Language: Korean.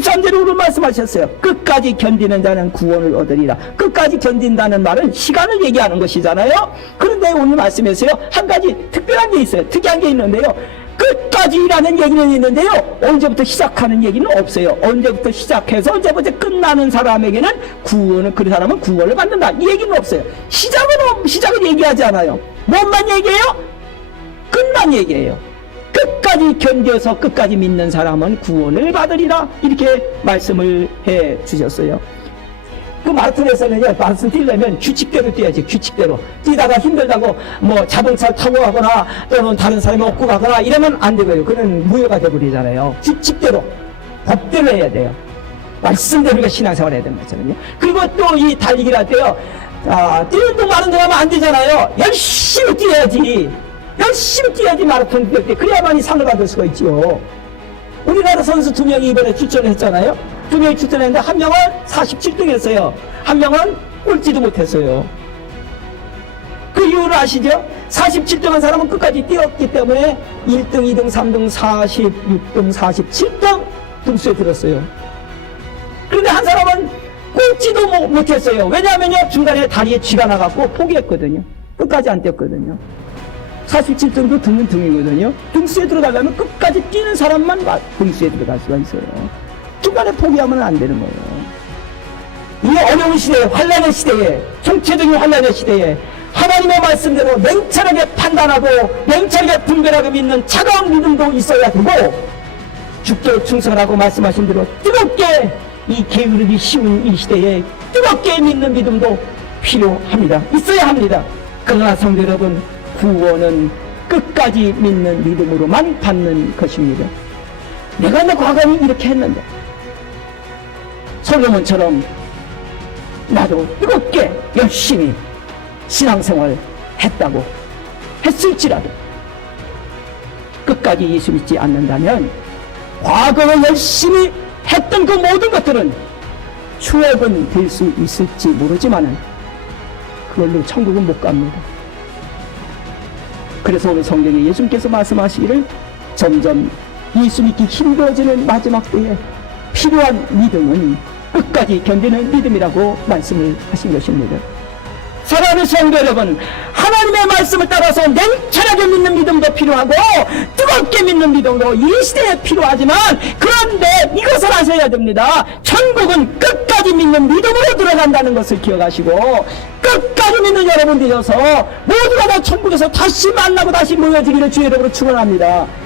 3절으로 말씀하셨어요. 끝까지 견디는 자는 구원을 얻으리라. 끝까지 견딘다는 말은 시간을 얘기하는 것이잖아요. 그런데 오늘 말씀에서요. 한 가지 특별한 게 있어요. 특이한 게 있는데요. 끝까지라는 얘기는 있는데요. 언제부터 시작하는 얘기는 없어요. 언제부터 시작해서 언제부터 끝나는 사람에게는 구원을 그 사람은 구원을 받는다. 이 얘기는 없어요. 시작은 없- 시작은 얘기하지 않아요. 뭔만 얘기해요? 끝만 얘기해요. 끝까지 견뎌서 끝까지 믿는 사람은 구원을 받으리라 이렇게 말씀을 해 주셨어요. 그 마라톤에서는요, 마라톤 뛰려면 규칙대로 뛰어야지, 규칙대로. 뛰다가 힘들다고 뭐 자동차 타고 가거나 또는 다른 사람이 업고 가거나 이러면 안 되고요. 그는 무효가 되버리잖아요. 규칙대로, 법대로 해야 돼요. 말씀대로 신앙생활 해야 되는 거잖아요. 그리고 또 이 달리기를 할 때요, 아, 뛰는 동 마는 동 하면 안 되잖아요. 열심히 뛰어야지. 열심히 뛰어야지 마라톤 뛸 때. 그래야만이 상을 받을 수가 있죠. 우리나라 선수 두 명이 이번에 출전을 했잖아요. 두 명이 출전했는데 한 명은 47등 했어요. 한 명은 꼴찌도 못했어요. 그 이유를 아시죠? 47등 한 사람은 끝까지 뛰었기 때문에 1등, 2등, 3등, 46등, 47등 등수에 들었어요. 그런데 한 사람은 꼴찌도 못- 못했어요. 왜냐하면요, 중간에 다리에 쥐가 나갖고 포기했거든요. 끝까지 안 뛰었거든요. 47등도 등은 등이거든요. 등수에 들어가려면 끝까지 뛰는 사람만 마- 등수에 들어갈 수가 있어요. 중간에 포기하면 안 되는 거예요. 이 어려운 시대에, 환란의 시대에, 총체적인 환란의 시대에 하나님의 말씀대로 냉철하게 판단하고 냉철하게 분별하게 믿는 차가운 믿음도 있어야 되고 죽게 충성하라고 말씀하신 대로 뜨겁게 이 게으르기 쉬운 이 시대에 뜨겁게 믿는 믿음도 필요합니다. 있어야 합니다. 그러나 성도 여러분, 구원은 끝까지 믿는 믿음으로만 받는 것입니다. 내가 내 과거에 이렇게 했는데, 솔로몬처럼 나도 뜨겁게 열심히 신앙생활 했다고 했을지라도 끝까지 예수 믿지 않는다면 과거에 열심히 했던 그 모든 것들은 추억은 될 수 있을지 모르지만은 그걸로 천국은 못 갑니다. 그래서 오늘 성경에 예수님께서 말씀하시기를 점점 예수 믿기 힘들어지는 마지막 때에 필요한 믿음은 끝까지 견디는 믿음이라고 말씀을 하신 것입니다. 사랑하는 성도 여러분, 하나님의 말씀을 따라서 냉철하게 믿는 믿음도 필요하고 뜨겁게 믿는 믿음도 이 시대에 필요하지만 그런데 이것을 아셔야 됩니다. 천국은 끝까지 믿는 믿음으로 들어간다는 것을 기억하시고 끝까지 믿는 여러분 되셔서 모두가 다 천국에서 다시 만나고 다시 모여지기를 주의 이름으로 축원합니다.